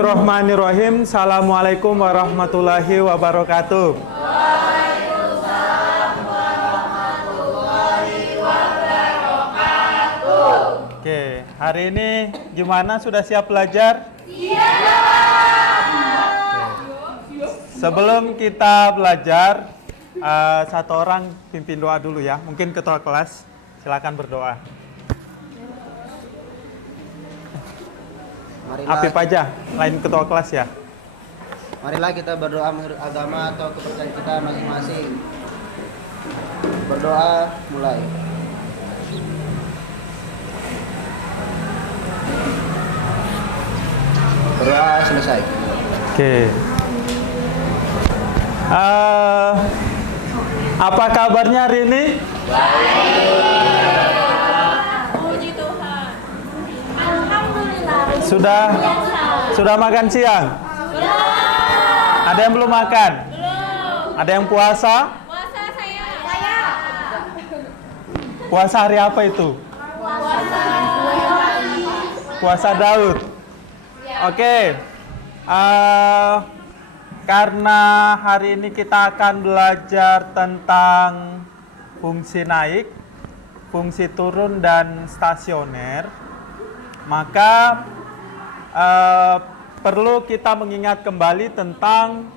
Bismillahirrahmanirrahim. Assalamualaikum warahmatullahi wabarakatuh. Waalaikumsalam warahmatullahi wabarakatuh. Oke, hari ini gimana? Sudah siap belajar? Sebelum kita belajar, satu orang pimpin doa dulu ya. Mungkin ketua kelas, silakan berdoa. Apip aja, lain ketua kelas ya. Marilah kita berdoa menurut agama atau kepercayaan kita masing-masing. Berdoa mulai. Berdoa selesai. Oke. Apa kabarnya hari ini? Puji Tuhan. Alhamdulillah. Sudah makan siang? Ada yang belum makan? Belum. Ada yang puasa? Puasa saya. Puasa hari apa itu? Puasa Daud. Oke. Karena hari ini kita akan belajar tentang fungsi naik, fungsi turun, dan stasioner, maka perlu kita mengingat kembali tentang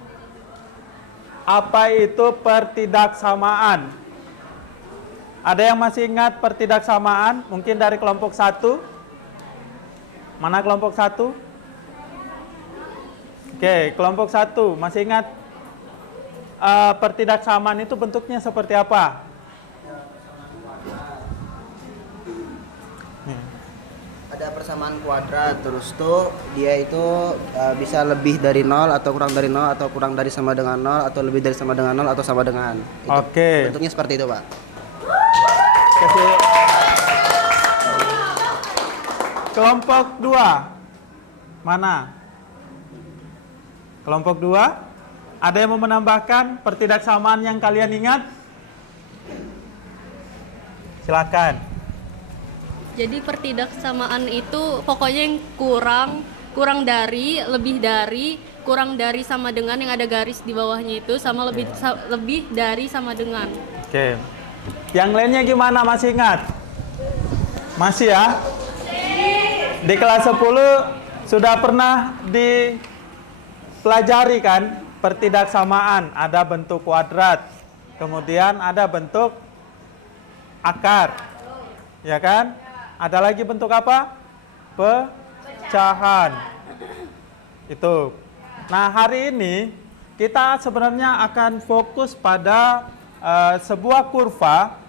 apa itu pertidaksamaan. Ada yang masih ingat pertidaksamaan? Mungkin dari kelompok 1? Mana kelompok 1? Oke, kelompok 1 masih ingat pertidaksamaan itu bentuknya seperti apa? Ada persamaan kuadrat, terus tuh dia itu bisa lebih dari 0 atau kurang dari 0 atau kurang dari sama dengan 0 atau lebih dari sama dengan 0 atau sama dengan. Itu Oke. bentuknya seperti itu, Pak. Kelompok 2 mana? Kelompok 2, ada yang mau menambahkan pertidaksamaan yang kalian ingat? Silakan. Jadi pertidaksamaan itu pokoknya yang kurang dari, lebih dari, kurang dari sama dengan yang ada garis di bawahnya itu sama lebih dari sama dengan. Oke. Yang lainnya gimana? Masih ingat? Masih ya? Di kelas 10 sudah pernah dipelajari kan pertidaksamaan, ada bentuk kuadrat, kemudian ada bentuk akar. Ya kan? Ada lagi bentuk apa? Pecahan. Itu. Nah, hari ini kita sebenarnya akan fokus pada sebuah kurva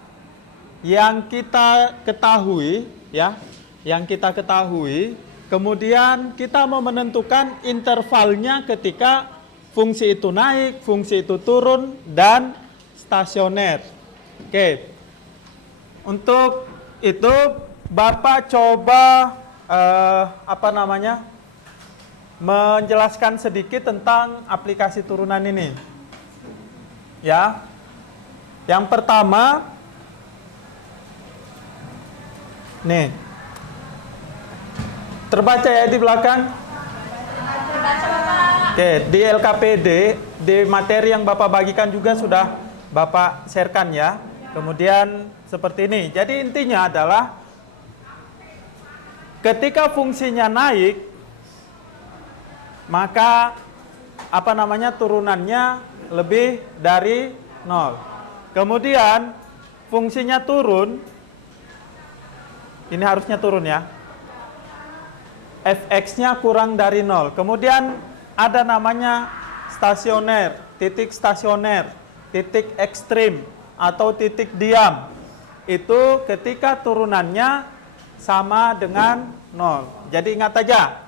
yang kita ketahui, ya, yang kita ketahui. Kemudian kita mau menentukan intervalnya ketika fungsi itu naik, fungsi itu turun, dan stasioner. Oke. Untuk itu Bapak coba menjelaskan sedikit tentang aplikasi turunan ini. Ya. Yang pertama nih. Terbaca ya di belakang? Oke, di LKPD, di materi yang Bapak bagikan juga sudah Bapak sharekan ya. Kemudian seperti ini. Jadi intinya adalah ketika fungsinya naik, maka turunannya lebih dari 0. Kemudian fungsinya turun, ini harusnya turun ya. Fx-nya kurang dari 0. Kemudian ada namanya stasioner, titik stasioner, titik ekstrim, atau titik diam. Itu ketika turunannya sama dengan 0. Jadi ingat aja,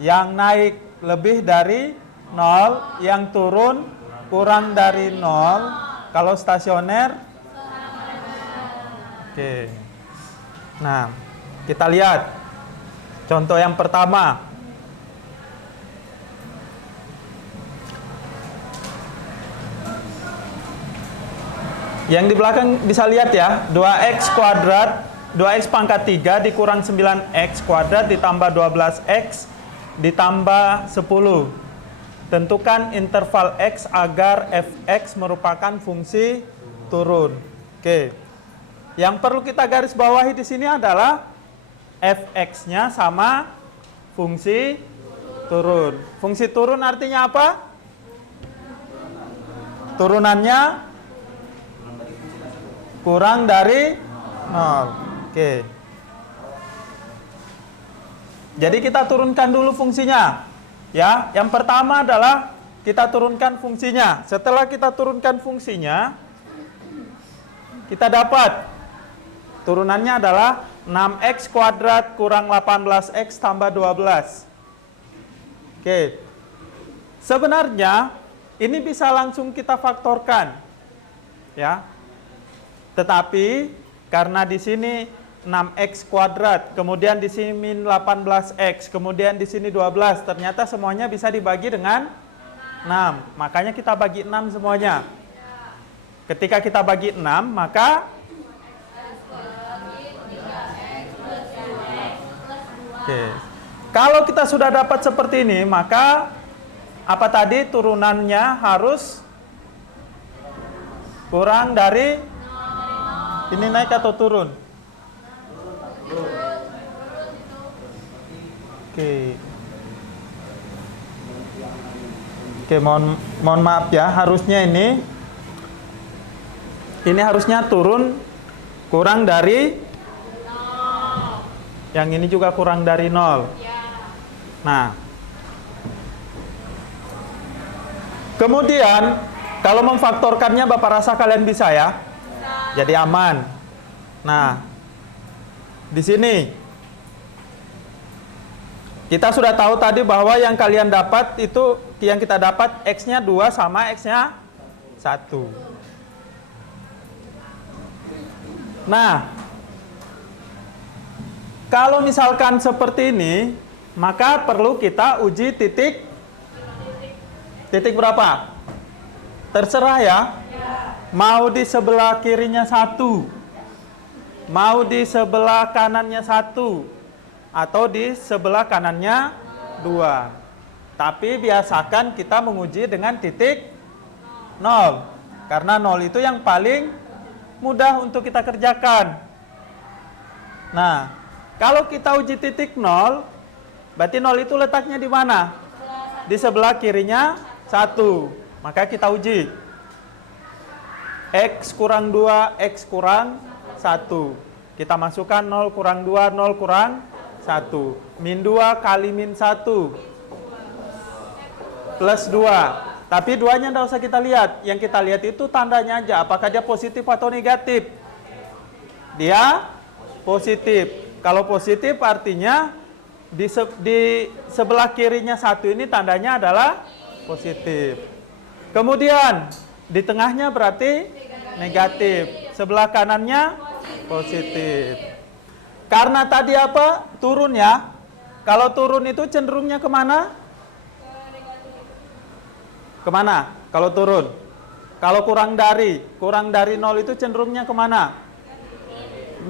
yang naik lebih dari 0, yang turun kurang dari 0. Kalau stasioner, oke. Nah, kita lihat contoh yang pertama. Yang di belakang bisa lihat ya, 2x kuadrat, 2x pangkat 3 dikurang 9x kuadrat ditambah 12x ditambah 10. Tentukan interval X agar fx merupakan fungsi turun. Oke. Yang perlu kita garis bawahi di sini adalah fx-nya sama fungsi turun. Fungsi turun artinya apa? Turunannya kurang dari 0. Oke. Jadi kita turunkan dulu fungsinya. Ya, yang pertama adalah kita turunkan fungsinya. Setelah kita turunkan fungsinya, kita dapat turunannya adalah 6x kuadrat kurang 18x tambah 12. Oke. Sebenarnya ini bisa langsung kita faktorkan. Ya. Tetapi karena di sini 6x kuadrat, kemudian di sini min 18x, kemudian di sini 12, ternyata semuanya bisa dibagi dengan 6. Makanya kita bagi 6 semuanya. Ketika kita bagi 6, maka oke. Kalau kita sudah dapat seperti ini, maka apa tadi turunannya harus kurang dari ini, naik atau turun? Oke. Oke, mohon maaf ya, harusnya ini harusnya turun kurang dari 0. Yang ini juga kurang dari 0. Nah. Kemudian kalau memfaktorkannya Bapak rasa kalian bisa ya? Jadi aman. Nah, di sini kita sudah tahu tadi bahwa yang kalian dapat itu, yang kita dapat X-nya 2 sama X-nya 1. Nah, kalau misalkan seperti ini, maka perlu kita uji titik berapa? Terserah ya. Mau di sebelah kirinya 1, mau di sebelah kanannya 1, atau di sebelah kanannya 2. Tapi biasakan kita menguji dengan titik 0. Karena 0 itu yang paling mudah untuk kita kerjakan. Nah, kalau kita uji titik 0, berarti 0 itu letaknya di mana? Di sebelah kirinya 1. Maka kita uji. X kurang 2, X kurang 1. Kita masukkan 0 kurang 2, 0 kurang 1. Min 2 kali min 1. Plus 2. Tapi 2-nya tidak usah kita lihat. Yang kita lihat itu tandanya aja. Apakah dia positif atau negatif? Dia positif. Kalau positif artinya di sebelah kirinya 1 ini tandanya adalah positif. Kemudian di tengahnya berarti negatif. Sebelah kanannya positif. Karena tadi apa? Turun ya. Kalau turun itu cenderungnya kemana? Kemana? Kalau turun. Kalau kurang dari 0 itu cenderungnya kemana?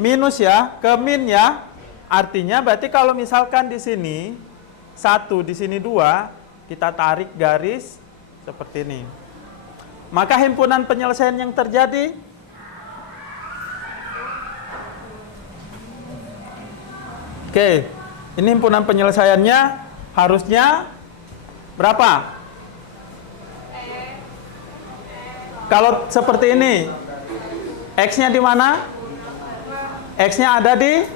Minus ya, ke min ya. Artinya berarti kalau misalkan di sini 1, di sini 2, kita tarik garis seperti ini. Maka himpunan penyelesaian yang terjadi oke, ini himpunan penyelesaiannya harusnya berapa? Kalau seperti ini, X-nya di mana? X-nya ada di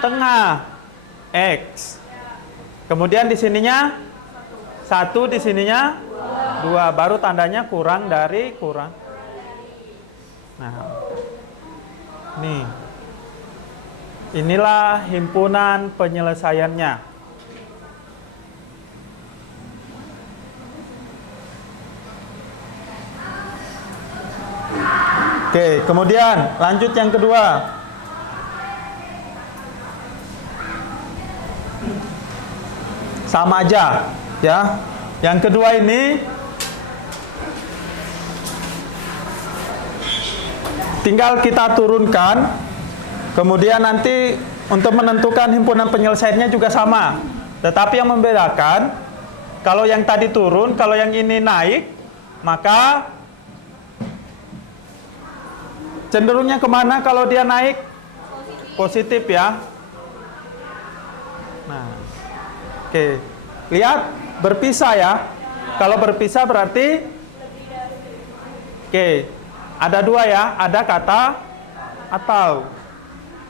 tengah. X. Kemudian di sininya 1, di sininya 2, baru tandanya kurang dari kurang. Nah, nih. Inilah himpunan penyelesaiannya. Oke, kemudian lanjut yang kedua. Sama aja, ya. Yang kedua ini tinggal kita turunkan. Kemudian nanti untuk menentukan himpunan penyelesaiannya juga sama. Tetapi yang membedakan, kalau yang tadi turun, kalau yang ini naik, maka cenderungnya kemana kalau dia naik? Positif ya. Nah, oke. Lihat, berpisah ya. Kalau berpisah berarti, oke, ada dua ya. Ada kata atau.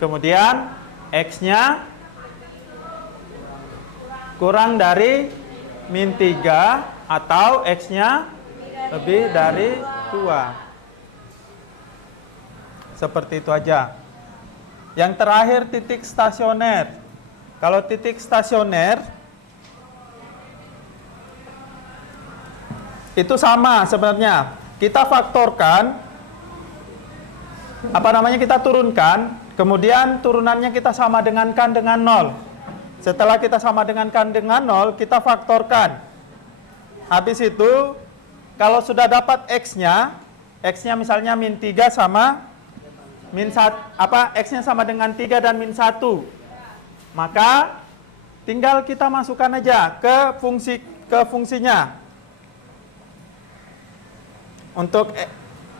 Kemudian, X-nya kurang dari min 3 atau X-nya lebih dari 2. Seperti itu aja. Yang terakhir titik stasioner. Kalau titik stasioner itu sama sebenarnya. Kita faktorkan, kita turunkan, kemudian turunannya kita sama dengankan dengan 0. Setelah kita sama dengankan dengan 0, kita faktorkan. Habis itu, kalau sudah dapat X-nya misalnya min 3 sama min 1, X-nya sama dengan 3 dan min 1. Maka tinggal kita masukkan aja ke fungsinya.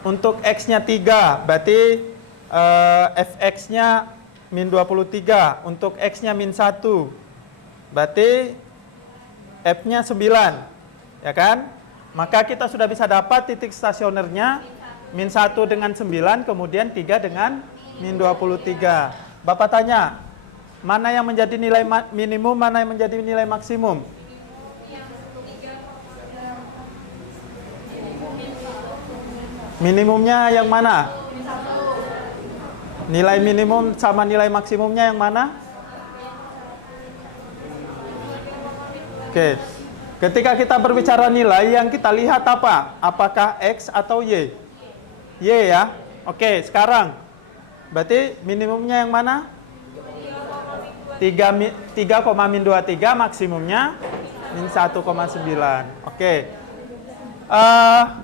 Untuk X-nya 3, berarti fx-nya min 23. Untuk X-nya min 1, berarti F-nya 9. Ya kan? Maka kita sudah bisa dapat titik stasionernya min 1 dengan 9, kemudian 3 dengan min 23. Bapak tanya, mana yang menjadi nilai minimum, mana yang menjadi nilai maksimum? Minimumnya yang mana? Nilai minimum sama nilai maksimumnya yang mana? Oke. Ketika kita berbicara nilai, yang kita lihat apa? Apakah X atau Y? Y ya. Oke, sekarang berarti minimumnya yang mana? 3,23, maksimumnya min 1,9. Oke.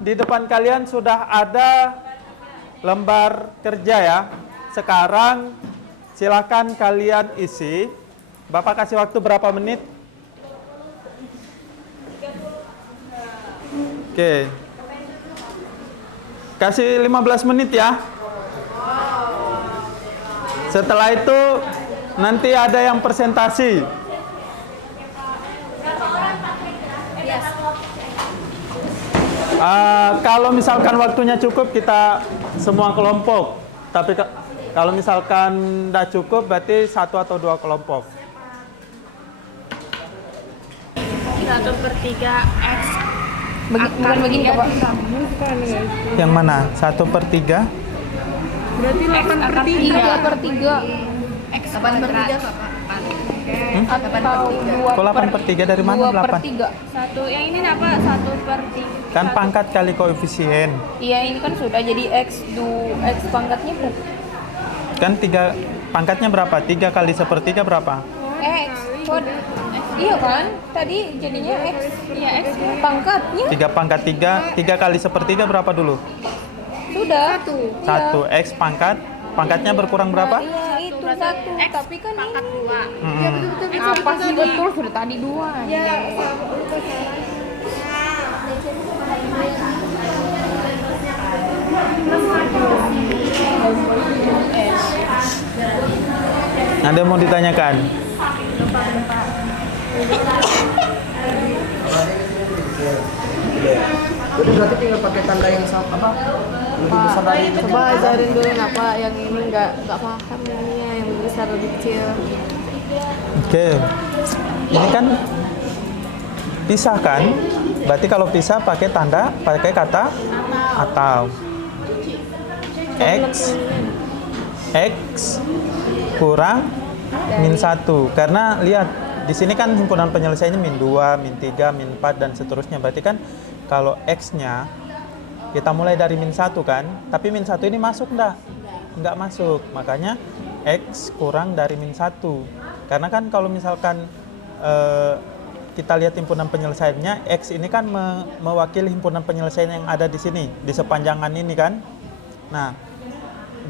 Di depan kalian sudah ada lembar kerja ya. Sekarang silakan kalian isi. Bapak kasih waktu berapa menit? Oke. Kasih 15 menit ya. Setelah itu nanti ada yang presentasi. Kalau misalkan waktunya cukup kita semua kelompok. Tapi kalau misalkan tidak cukup berarti 1 atau 2 kelompok. 1/3 X. Bukan begini Pak. Yang mana? 1/3? Berarti 8/3. X 8/3 atau 2 Kok 8/3 dari mana 8? 2/3. Satu yang ini apa? 1/3. Kan pangkat kali koefisien. Iya, ini kan sudah jadi X pangkatnya Kan 3 pangkatnya berapa? 3 kali 1/3 berapa? X. Iya kan? Tadi jadinya X. Iya, X. Pangkatnya 3 pangkat 3 kali 1/3 berapa dulu? sudah 1. X pangkatnya berkurang berapa? Iya, itu 1. X Tapi kan pangkat ini 2. apa sih betul sudah tadi 2. Ada mau ditanyakan? Jadi berarti tinggal pakai tanda yang sama apa? Lebih besar dari itu. Coba ajarin dulu kenapa yang ini nggak paham ininya, yang lebih besar lebih kecil. Oke. Ini kan pisah kan? Berarti kalau pisah pakai kata atau. X kurang min 1. Karena lihat di sini kan himpunan penyelesaiannya min 2, min 3, min 4 dan seterusnya. Berarti kan kalau X-nya kita mulai dari min 1 kan, tapi min 1 ini masuk enggak? Enggak masuk. Makanya X kurang dari min 1. Karena kan kalau misalkan kita lihat himpunan penyelesaiannya, X ini kan mewakili himpunan penyelesaian yang ada di sini, di sepanjangan ini kan. Nah,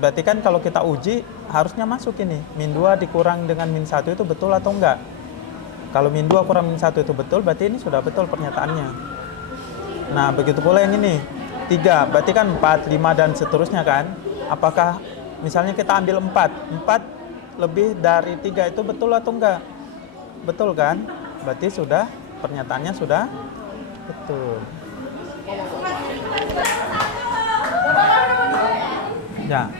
berarti kan kalau kita uji harusnya masuk ini. Min 2 dikurang dengan min 1 itu betul atau enggak? Kalau min 2 kurang min 1 itu betul, berarti ini sudah betul pernyataannya. Nah, begitu pula yang ini. 3, berarti kan 4, 5, dan seterusnya kan. Apakah misalnya kita ambil 4 lebih dari 3 itu betul atau enggak? Betul kan? Berarti sudah, pernyataannya sudah betul. Ya.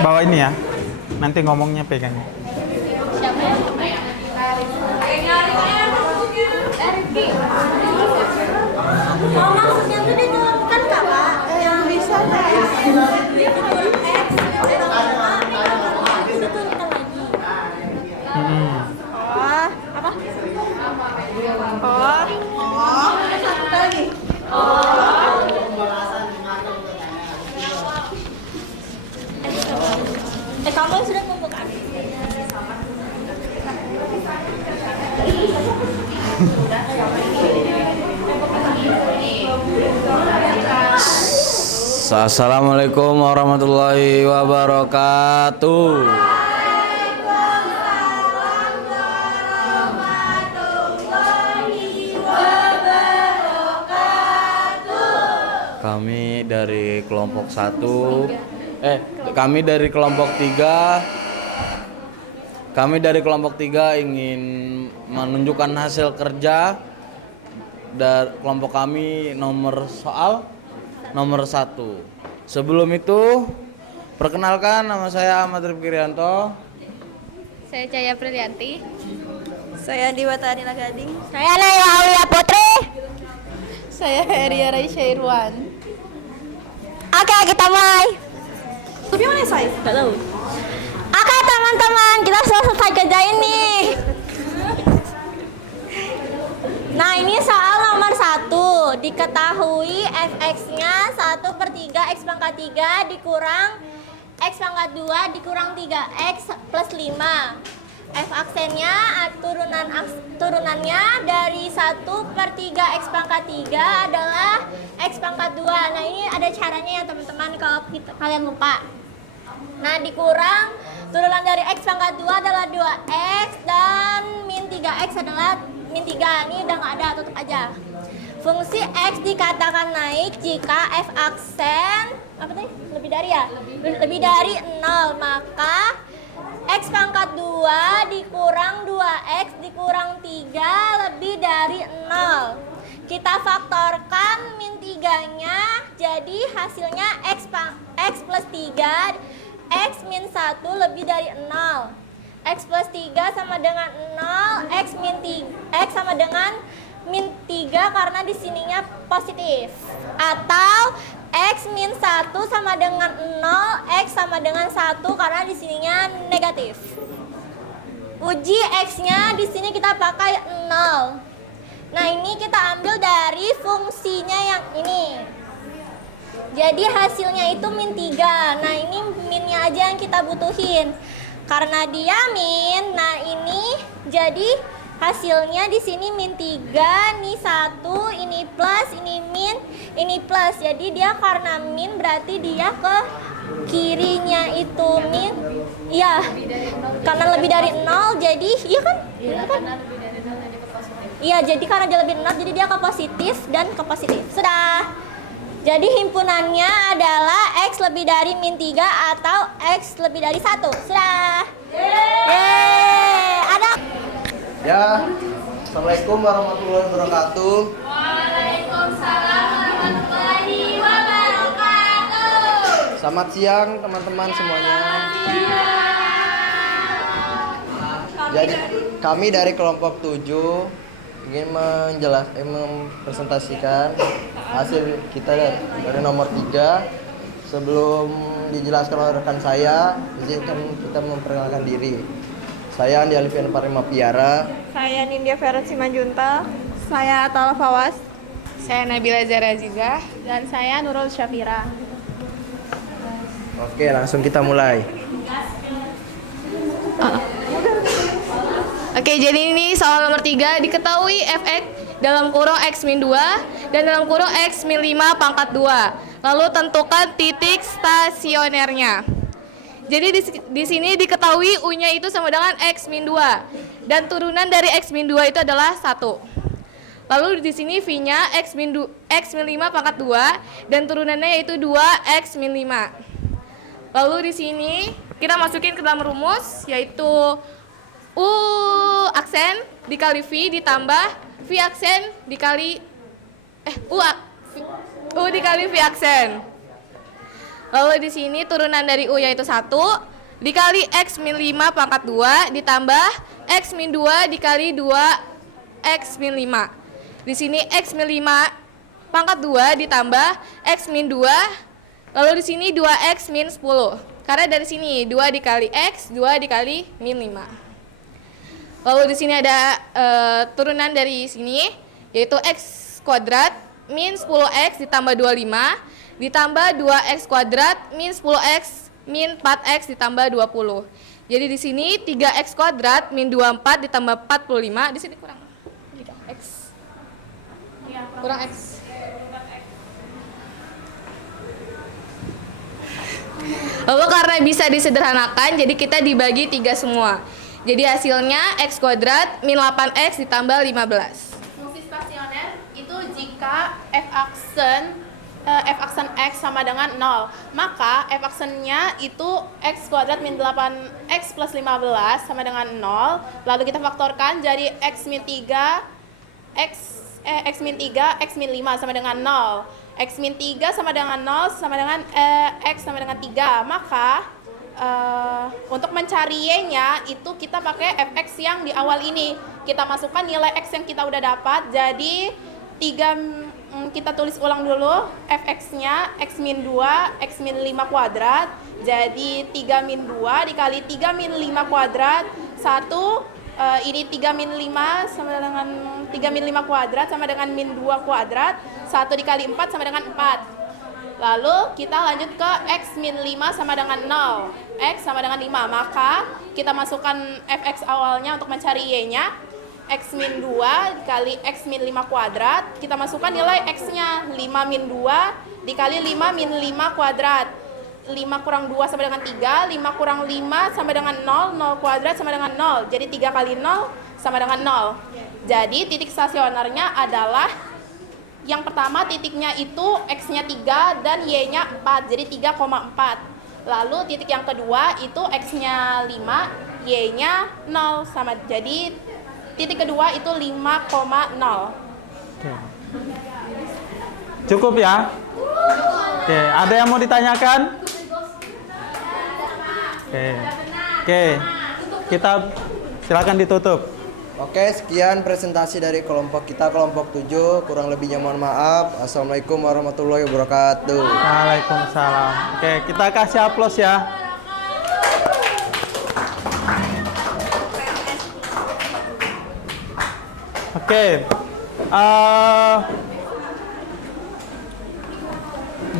Bawa ini ya. Nanti ngomongnya pegang. Oh, maksudnya tuh diturunkan nggak, Pak? Yang bisa diturunkan lagi. Oh, apa? Satu lagi. Kamu sudah membuka. Assalamualaikum warahmatullahi wabarakatuh. Kami dari kelompok 1 kami dari kelompok 3 ingin menunjukkan hasil kerja dari kelompok kami nomor 1. Sebelum itu, perkenalkan, nama saya Ahmad Rifki Rianto. Saya Caya Prilianti. Saya Diwata Anila Gading. Saya Naya Aulia Putri. Saya Eria Raisya Irwan. Oke, kita mulai. Tapi mana saya? Gak tahu. Oke, teman-teman, kita sudah selesai kerja ini. Nah, ini soal nomor 1. Diketahui fx-nya 1/3 x pangkat 3 dikurang x pangkat 2 dikurang 3x plus 5. F aksennya turunannya dari 1/3 x pangkat 3 adalah x pangkat 2. Nah, ini ada caranya ya teman-teman kalau kalian lupa. Nah, dikurang turunan dari x pangkat 2 adalah 2x dan min 3x adalah min 3. Ini udah nggak ada, tutup aja. Fungsi x dikatakan naik jika f aksen lebih dari 0, maka x pangkat 2 dikurang 2x dikurang 3 lebih dari 0. Kita faktorkan min 3-nya, jadi hasilnya x plus 3, x min 1 lebih dari 0. X plus 3 sama dengan 0, x sama dengan min 3 karena di sininya positif. Atau x min 1 sama dengan 0, x sama dengan 1 karena di sininya negatif. Uji x-nya di sini kita pakai 0. Nah, ini kita ambil dari fungsinya yang ini. Jadi hasilnya itu min 3. Nah, ini minnya aja yang kita butuhin. Karena dia min, nah ini jadi hasilnya di sini min 3, ini 1, ini plus, ini min, ini plus. Jadi dia karena min berarti dia ke kirinya itu min. Iya. Karena lebih dari 0 jadi iya kan? Iya kan? Iya, jadi karena dia lebih 0 jadi dia ke positif dan ke positif. Sudah. Jadi himpunannya adalah x lebih dari min 3 atau x lebih dari 1. Sudah. Yeay. Ada. Ya. Assalamualaikum warahmatullahi wabarakatuh. Waalaikumsalam warahmatullahi wabarakatuh. Selamat siang teman-teman semuanya. Jadi kami dari kelompok 7 ingin mempresentasikan hasil kita dari nomor 3. Sebelum dijelaskan oleh rekan saya, izinkan kita memperkenalkan diri. Saya Andi Alifian Parima Piara. Saya Nindya Ferat Simanjunta. Saya Atala Fawas. Saya Nabila Zara juga. Dan saya Nurul Syafira. Oke, langsung kita mulai. Oke, jadi ini soal nomor 3. Diketahui fx dalam kurung x min 2 dan dalam kurung X min 5 pangkat 2. Lalu tentukan titik stasionernya. Jadi di sini diketahui U-nya itu sama dengan X min 2 dan turunan dari X min 2 itu adalah 1. Lalu di sini V-nya X min 5 pangkat 2 dan turunannya yaitu 2X min 5. Lalu di sini kita masukin ke dalam rumus yaitu U aksen dikali V ditambah V aksen dikali U dikali V aksen. Lalu di sini turunan dari U yaitu 1 dikali X min 5 pangkat 2 ditambah X min 2 dikali 2X min 5. Di sini X min 5 pangkat 2 ditambah X min 2, lalu di sini 2X min 10. Karena dari sini 2 dikali X, 2 dikali min 5. Lalu di sini ada turunan dari sini, yaitu X kuadrat min 10X ditambah 25, ditambah 2X kuadrat min 10X min 4X ditambah 20. Jadi di sini 3X kuadrat min 24 ditambah 45, di sini kurang X. Kurang X. Lalu karena bisa disederhanakan, jadi kita dibagi 3 semua. Jadi hasilnya X kuadrat min 8X ditambah 15. Fungsi stasioner itu jika F aksen X sama dengan 0, maka F aksennya itu X kuadrat min 8X plus 15 sama dengan 0. Lalu kita faktorkan jadi X min 3 X min 5 sama dengan 0. X min 3 sama dengan 0 sama dengan X sama dengan 3. Maka untuk mencari Y-nya itu kita pakai fx yang di awal ini. Kita masukkan nilai X yang kita udah dapat. Jadi kita tulis ulang dulu fx-nya X min 2 X min 5 kuadrat. Jadi 3 min 2 dikali 3 min 5 kuadrat 1. Ini 3 min 5 sama dengan 3 min 5 kuadrat sama dengan min 2 kuadrat. 1 dikali 4 sama dengan 4. Lalu kita lanjut ke X min 5 sama dengan 0. X sama dengan 5. Maka kita masukkan fx awalnya untuk mencari Y-nya. X min 2 dikali X min 5 kuadrat. Kita masukkan nilai X-nya 5 min 2 dikali 5 min 5 kuadrat. 5 kurang 2 sama dengan 3, 5 kurang 5 sama dengan 0, 0 kuadrat sama dengan 0. Jadi 3 kali 0 sama dengan 0. Jadi titik stasionernya adalah yang pertama titiknya itu X-nya 3 dan Y-nya 4, jadi 3,4. Lalu titik yang kedua itu X-nya 5, Y-nya 0 sama. Jadi titik kedua itu 5,0. Cukup ya? Oke, ada yang mau ditanyakan? Oke, kita silakan ditutup. Oke, sekian presentasi dari kelompok kita, kelompok 7. Kurang lebihnya mohon maaf. Assalamualaikum warahmatullahi wabarakatuh. Waalaikumsalam. Oke, kita kasih aplaus ya. Oke,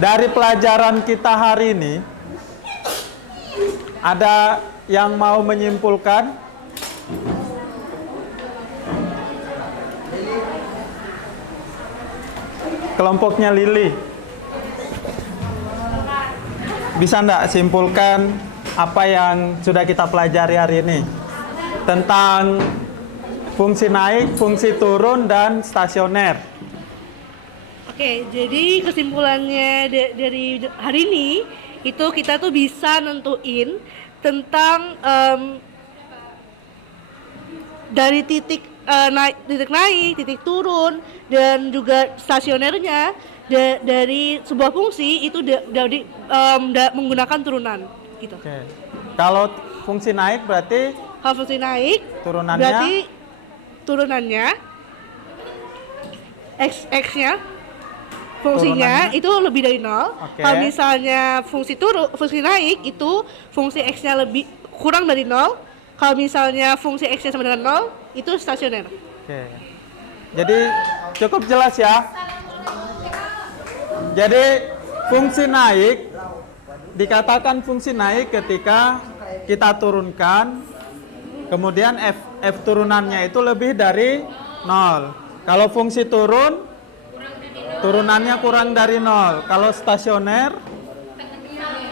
dari pelajaran kita hari ini, ada yang mau menyimpulkan? Kelompoknya Lili. Bisa enggak simpulkan apa yang sudah kita pelajari hari ini? Tentang fungsi naik, fungsi turun, dan stasioner. Oke, jadi kesimpulannya dari hari ini itu kita tuh bisa nentuin tentang dari titik naik, titik turun, dan juga stasionernya dari sebuah fungsi itu dari menggunakan turunan gitu. Oke. Kalau fungsi naik berarti kalau fungsi naik turunannya berarti turunannya x-nya fungsinya itu lebih dari 0. Oke. Kalau misalnya fungsi naik itu fungsi x-nya lebih kurang dari 0. Kalau misalnya fungsi x-nya sama dengan 0 itu stasioner. Oke. Jadi cukup jelas ya. Jadi fungsi naik dikatakan fungsi naik ketika kita turunkan, kemudian f turunannya itu lebih dari 0. Kalau fungsi turun turunannya kurang dari 0. Kalau stasioner,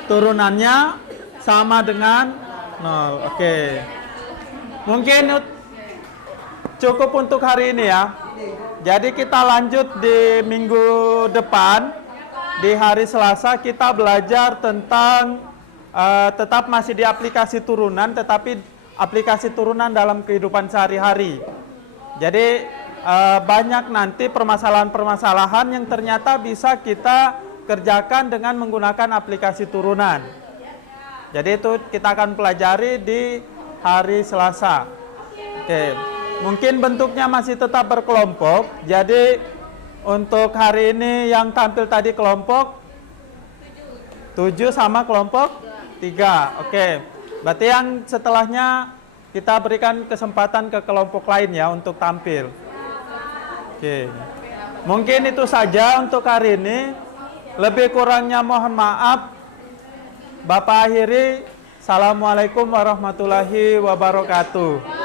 turunannya sama dengan 0. Oke. Mungkin cukup untuk hari ini ya. Jadi kita lanjut di minggu depan. Di hari Selasa kita belajar tentang tetap masih di aplikasi turunan, tetapi aplikasi turunan dalam kehidupan sehari-hari. Jadi banyak nanti permasalahan-permasalahan yang ternyata bisa kita kerjakan dengan menggunakan aplikasi turunan. Jadi itu kita akan pelajari di hari Selasa. Oke, mungkin bentuknya masih tetap berkelompok. Jadi untuk hari ini yang tampil tadi kelompok 7 sama kelompok 3. Oke, berarti yang setelahnya kita berikan kesempatan ke kelompok lain ya untuk tampil. Oke, mungkin itu saja untuk hari ini. Lebih kurangnya mohon maaf. Bapak akhiri. Assalamualaikum warahmatullahi wabarakatuh.